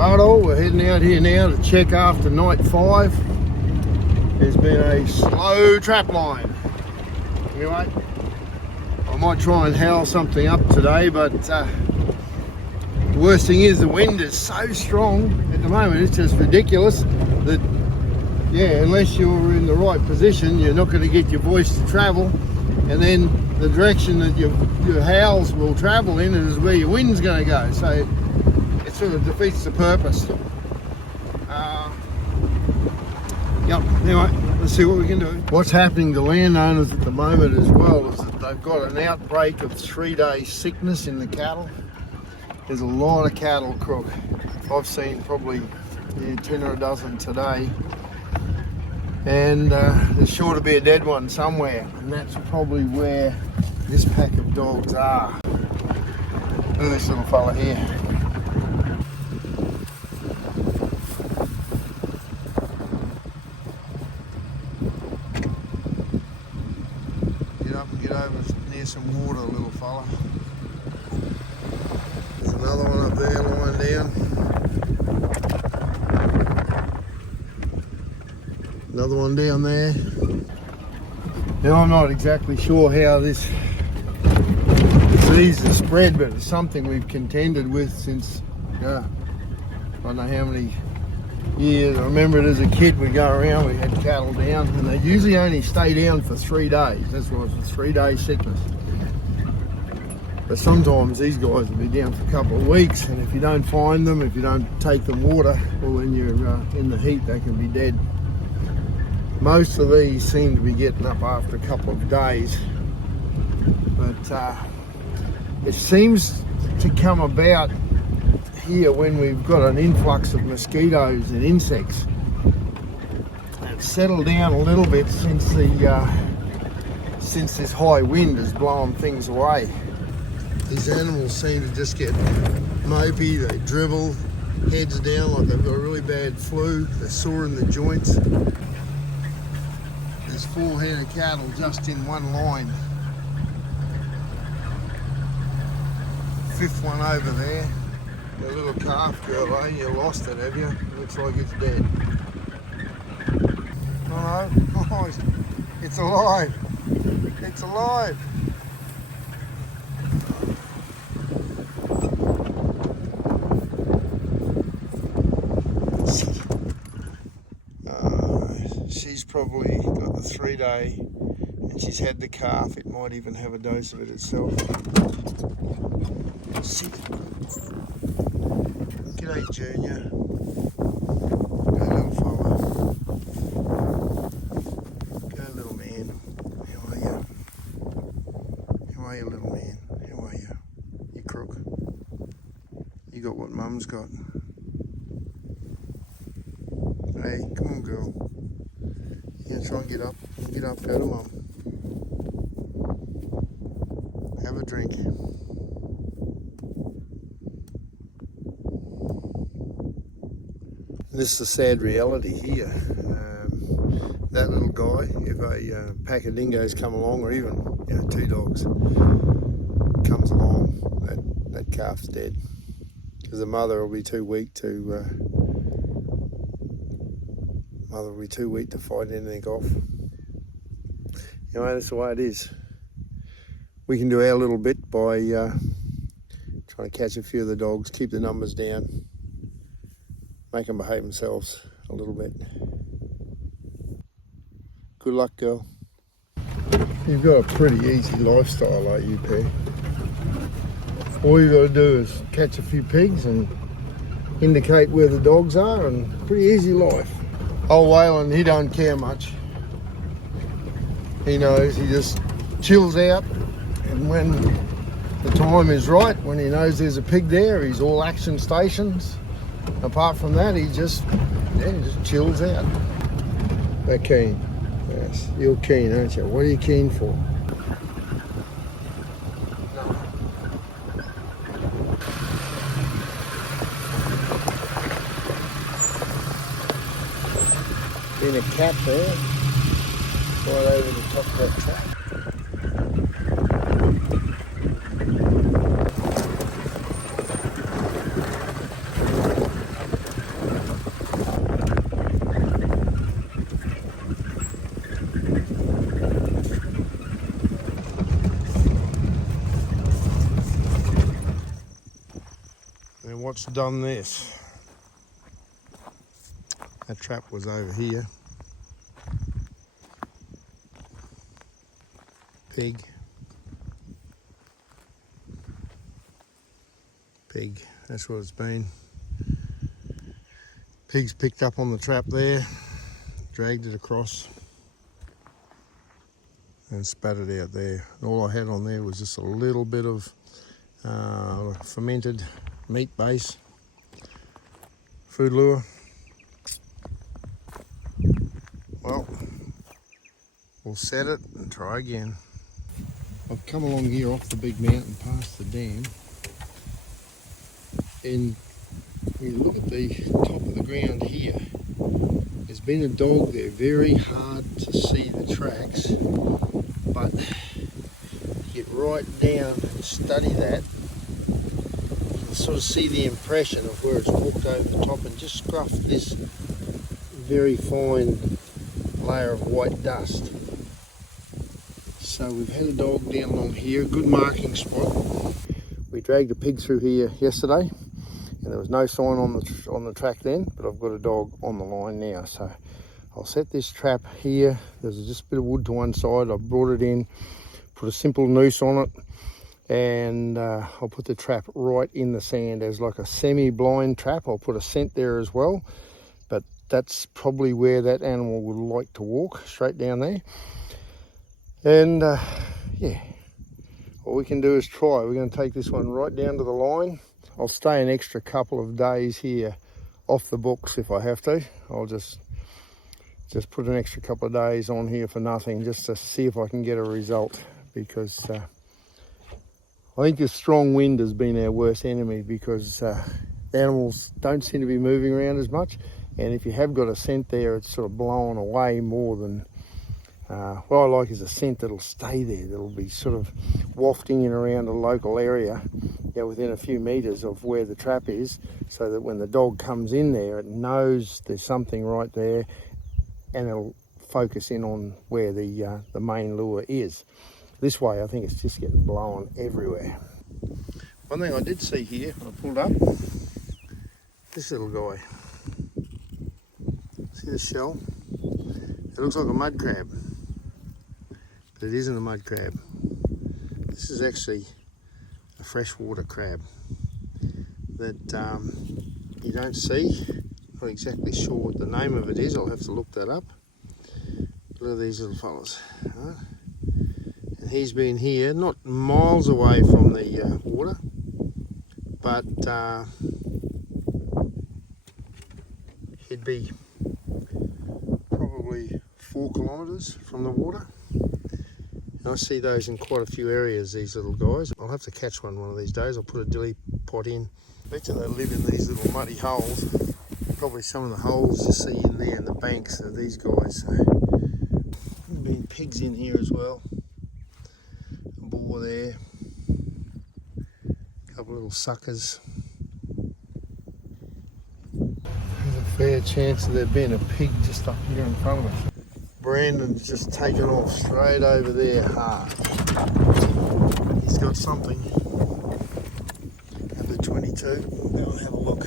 Righto, we're heading out here now to check after night 5. There's been a slow trap line. Anyway, I might try and howl something up today, but the worst thing is the wind is so strong at the moment, it's just ridiculous that, yeah, unless you're in the right position, you're not going to get your voice to travel, and then the direction that your howls will travel in is where your wind's going to go, so it sort of defeats the purpose. Yep, anyway, let's see what we can do. What's happening to landowners at the moment as well is that they've got an outbreak of 3-day sickness in the cattle. There's a lot of cattle crook. I've seen probably 10 or a dozen today. And there's sure to be a dead one somewhere. And that's probably where this pack of dogs are. Look at this little fella here. Get up and get over near some water, little fella. There's another one up there lying down. Another one down there. Now I'm not exactly sure how this disease is spread, but it's something we've contended with since, I don't know how many years. I remember it as a kid, we'd go around, we had cattle down, and they'd usually only stay down for 3 days. That's what it was, a 3-day sickness. But sometimes these guys will be down for a couple of weeks, and if you don't find them, if you don't take them water, well, when you're in the heat, they can be dead. Most of these seem to be getting up after a couple of days, but it seems to come about here when we've got an influx of mosquitoes and insects. It's settled down a little bit since this high wind has blown things away. These animals seem to just get mopey, they dribble, heads down like they've got a really bad flu, they're sore in the joints. There's 4 head of cattle just in one line. 5th one over there. The little calf girl, eh? You lost it, have you? Looks like it's dead. Oh no, oh, it's alive. It's alive. She's probably got the 3-day and she's had the calf. It might even have a dose of it itself. Sit. G'day, Junior. Go, little fella. Go, little man. How are you? How are you, little man? How are you? You crook. You got what Mum's got. Hey, come on, girl. Yeah, try and get up. Get up, go to Mum. Have a drink. This is the sad reality here. That little guy, if a pack of dingoes come along, or even 2 dogs comes along, that calf's dead. Because the mother will be too weak to fight anything off. That's the way it is. We can do our little bit by trying to catch a few of the dogs, keep the numbers down, make them behave themselves a little bit. Good luck, girl. You've got a pretty easy lifestyle, like you pair. All you've got to do is catch a few pigs and indicate where the dogs are, and pretty easy life. Old Waylon, he don't care much. He knows, he just chills out, and when the time is right, when he knows there's a pig there, he's all action stations. Apart from that, he just chills out. They're keen. Yes, you're keen, aren't you? What are you keen for? Been a cat there, right over the top of that trap. what's done this. That trap was over here. Pig. Pig, that's what it's been. Pig's picked up on the trap there, dragged it across and spat it out there. And all I had on there was just a little bit of fermented meat base, food lure. Well, we'll set it and try again. I've come along here off the big mountain past the dam, and when you look at the top of the ground here, there's been a dog there. Very hard to see the tracks, but get right down and study that, you can sort of see the impression of where it's walked over the top and just scruffed this very fine layer of white dust. So we've had a dog down along here, good marking spot. We dragged a pig through here yesterday, and there was no sign on the track then, but I've got a dog on the line now. So I'll set this trap here. There's just a bit of wood to one side. I've brought it in, put a simple noose on it, and I'll put the trap right in the sand as like a semi-blind trap. I'll put a scent there as well, but that's probably where that animal would like to walk, straight down there. And yeah, all we can do is try. We're going to take this one right down to the line. I'll stay an extra couple of days here off the books if I have to. I'll just put an extra couple of days on here for nothing, just to see if I can get a result, because I think the strong wind has been our worst enemy, because animals don't seem to be moving around as much, and if you have got a scent there, it's sort of blown away more than what I like is a scent that'll stay there, that'll be sort of wafting in around a local area, within a few meters of where the trap is, so that when the dog comes in there, it knows there's something right there, and it'll focus in on where the main lure is. This way, I think it's just getting blown everywhere. One thing I did see here, I pulled up, this little guy. See the shell? It looks like a mud crab. But it isn't a mud crab. This is actually a freshwater crab that you don't see. Not exactly sure what the name of it is. I'll have to look that up. Look at these little fellas. Right? And he's been here, not miles away from the water, but he'd be probably 4 kilometres from the water. And I see those in quite a few areas, these little guys. I'll have to catch one of these days. I'll put a dilly pot in. I bet you they live in these little muddy holes. Probably some of the holes you see in there in the banks are these guys. So, there's been pigs in here as well. A boar there. A couple of little suckers. There's a fair chance of there being a pig just up here in front of us. Brandon's just taken off straight over there hard. He's got something. Number 22. Now I'll have a look.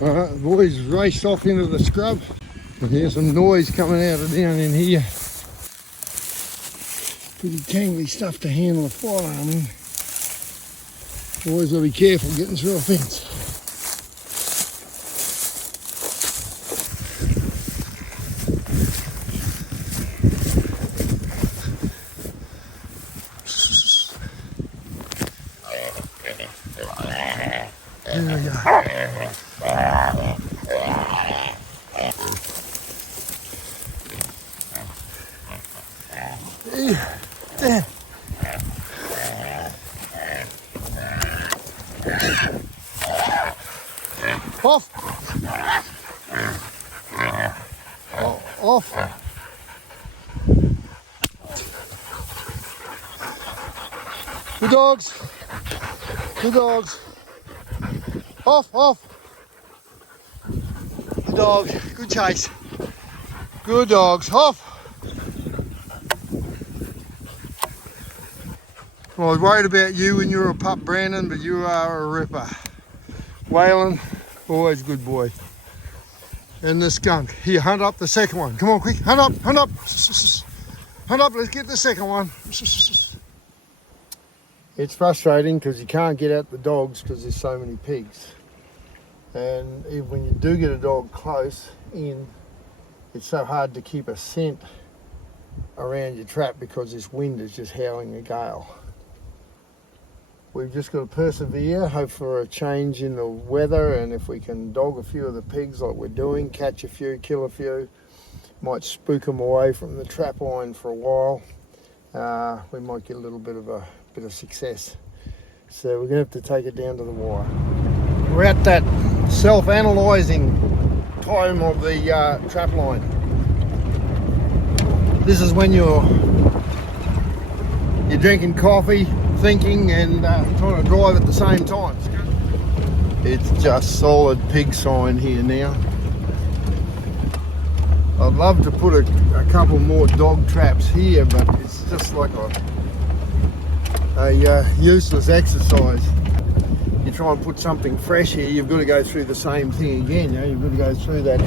Alright, the boys raced off into the scrub. I hear some noise coming out of down in here. Pretty tangly stuff to handle a firearm in. Boys will be careful getting through a fence. There we go. There. Off. Oh, off. Good dogs. Good dogs. Off, off. Good dog. Good chase. Good dogs. Off. Well, I was worried about you when you were a pup, Brandon, but you are a ripper. Waylon, always good boy. And the skunk. Here, hunt up the second one. Come on, quick. Hunt up, hunt up. Hunt up, let's get the second one. It's frustrating because you can't get at the dogs because there's so many pigs. And even when you do get a dog close in, it's so hard to keep a scent around your trap because this wind is just howling a gale. We've just got to persevere, hope for a change in the weather, and if we can dog a few of the pigs like we're doing, catch a few, kill a few, might spook them away from the trap line for a while, we might get a little bit of success. So we're going to have to take it down to the wire. We're at that self-analysing time of the trap line. This is when you're drinking coffee, thinking and trying to drive at the same time. It's just solid pig sign here now. I'd love to put a couple more dog traps here, but it's just like a useless exercise. You try and put something fresh here, you've got to go through the same thing again. You know, you've got to go through that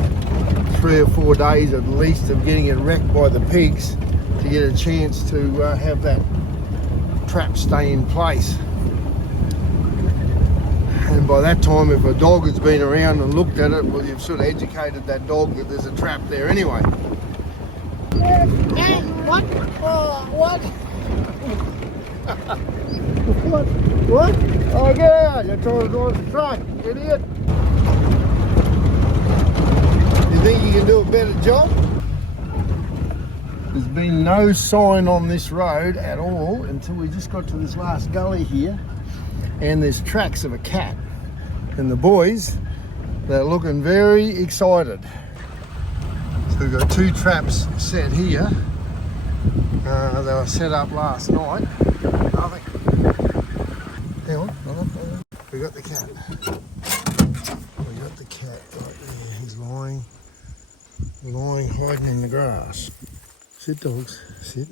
3 or 4 days at least of getting it wrecked by the pigs to get a chance to have that trap stay in place. And by that time, if a dog has been around and looked at it, well, you've sort of educated that dog that there's a trap there anyway. Hey, what? What? What? Oh yeah, you're trying to drive the truck, idiot. You think you can do a better job? There's been no sign on this road at all until we just got to this last gully here, and there's tracks of a cat. And the boys, they're looking very excited. So we've got 2 traps set here. They were set up last night. Nothing. Hang on, hang on. We got the cat. We got the cat right there. He's lying, hiding in the grass. Sit, dogs, sit.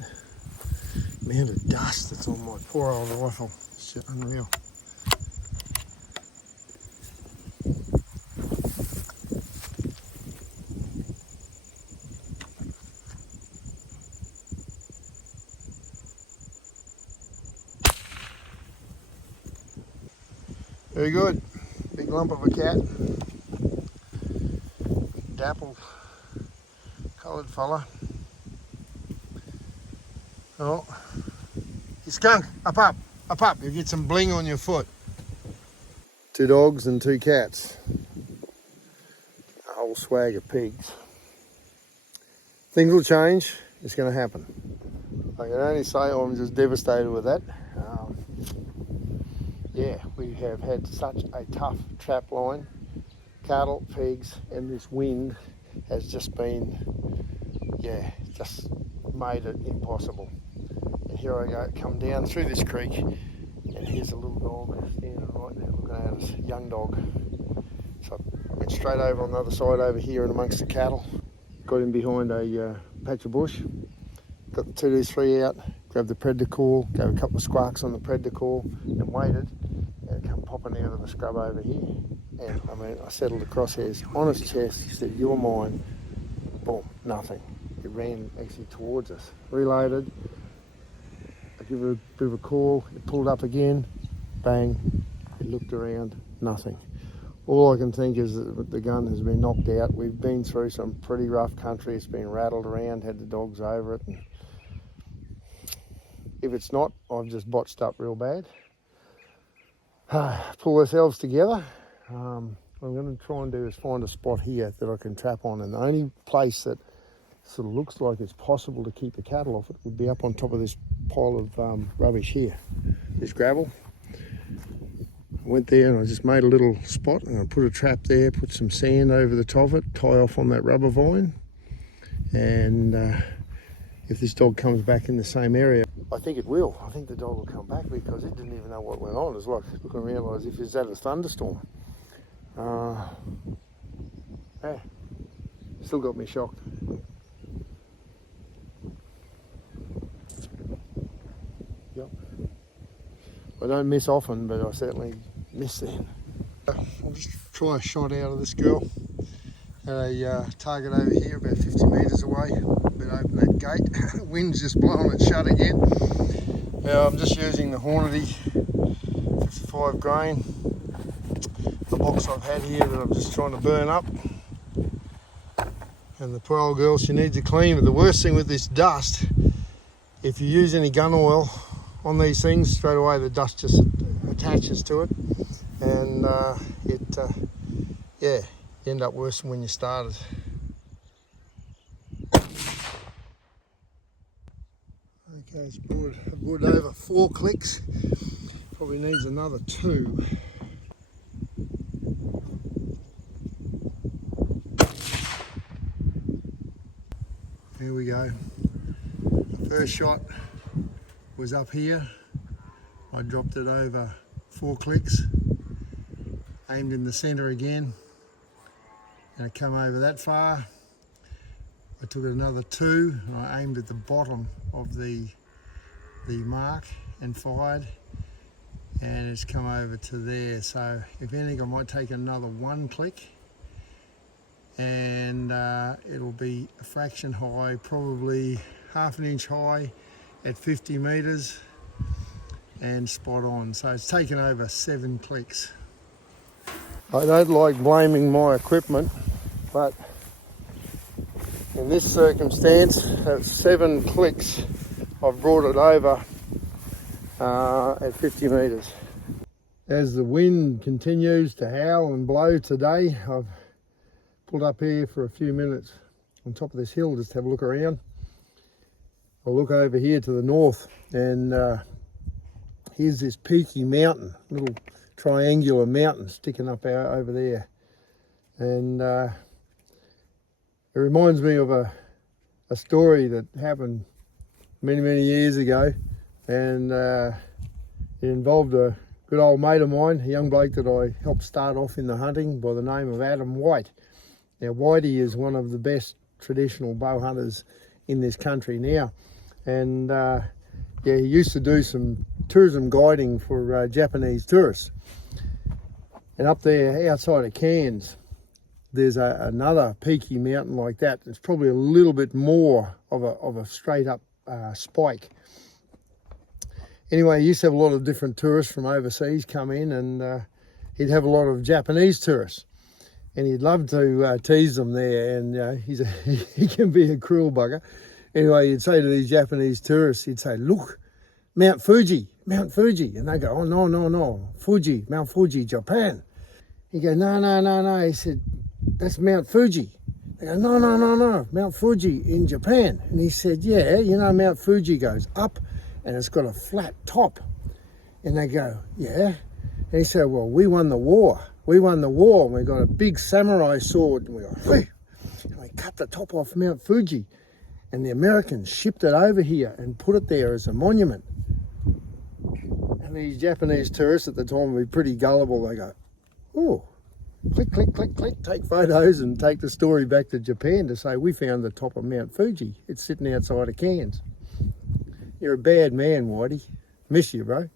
The amount of dust that's on my poor old rifle. It's just unreal. Very good. Big lump of a cat. Dappled coloured fella. Oh, you skunk, up. You get some bling on your foot. 2 dogs and 2 cats. A whole swag of pigs. Things will change. It's going to happen. I can only say I'm just devastated with that. Yeah, we have had such a tough trap line. Cattle, pigs, and this wind has just been, just made it impossible. And here I go, come down through this creek, and here's a little dog standing right there looking at us, young dog. So I went straight over on the other side over here and amongst the cattle, got in behind a patch of bush, got the 223 out, grabbed the predator call, gave a couple of squawks on the predator call, and waited, and it come popping out of the scrub over here. And I mean, I settled the crosshairs on his chest. He said, "You're mine." Boom, nothing. It ran actually towards us. Reloaded. I give it a bit of a call. It pulled up again. Bang. It looked around. Nothing. All I can think is that the gun has been knocked out. We've been through some pretty rough country. It's been rattled around. Had the dogs over it. And if it's not, I've just botched up real bad. Pull ourselves together. What I'm going to try and do is find a spot here that I can trap on, and the only place that sort of looks like it's possible to keep the cattle off it would be up on top of this pile of rubbish here, this gravel. I went there and I just made a little spot, and I put a trap there, put some sand over the top of it, tie off on that rubber vine, and if this dog comes back in the same area, I think it will. I think the dog will come back because it didn't even know what went on. It's like looking around as if it's at a thunderstorm. Yeah, still got me shocked. Yep. I don't miss often, but I certainly miss then. I'll just try a shot out of this girl at a target over here, about 50 metres away. But open that gate. Wind's just blowing it shut again. Now I'm just using the Hornady 55 grain, the box I've had here that I'm just trying to burn up. And the poor old girl, she needs a clean. But the worst thing with this dust, if you use any gun oil on these things, straight away the dust just attaches to it, and yeah, you end up worse than when you started. Okay, it's brought over 4 clicks. Probably needs another 2. Here we go. The first shot was up here. I dropped it over 4 clicks, aimed in the centre again, and it come over that far. I took another 2 and I aimed at the bottom of the mark and fired, and it's come over to there. So if anything, I might take another 1 click, and it'll be a fraction high, probably half an inch high at 50 metres and spot on. So it's taken over 7 clicks. I don't like blaming my equipment, but in this circumstance, at 7 clicks, I've brought it over at 50 metres. As the wind continues to howl and blow today, I've pulled up here for a few minutes on top of this hill just to have a look around. I'll look over here to the north, and here's this peaky mountain, little triangular mountain sticking up out over there. And it reminds me of a story that happened many years ago, and it involved a good old mate of mine, a young bloke that I helped start off in the hunting by the name of Adam White. Now, Whitey is one of the best traditional bow hunters in this country now, and yeah, he used to do some tourism guiding for Japanese tourists. And up there outside of Cairns, there's another peaky mountain like that. It's probably a little bit more of a straight up spike. Anyway, he used to have a lot of different tourists from overseas come in, and he'd have a lot of Japanese tourists. And he'd love to tease them there, and he can be a cruel bugger. Anyway, he'd say to these Japanese tourists, he'd say, "Look, Mount Fuji. And they go, "Oh, no, Fuji, Mount Fuji, Japan." He'd go, no. He said, "That's Mount Fuji." They go, no, Mount Fuji in Japan. And he said, "Yeah, you know, Mount Fuji goes up and it's got a flat top." And they go, "Yeah." And he said, "Well, we won the war. And we got a big samurai sword. And we go, hey, and we cut the top off Mount Fuji. And the Americans shipped it over here and put it there as a monument." And these Japanese tourists at the time would be pretty gullible. They go, "Oh, click, take photos and take the story back to Japan to say, we found the top of Mount Fuji. It's sitting outside of Cairns." You're a bad man, Whitey. Miss you, bro.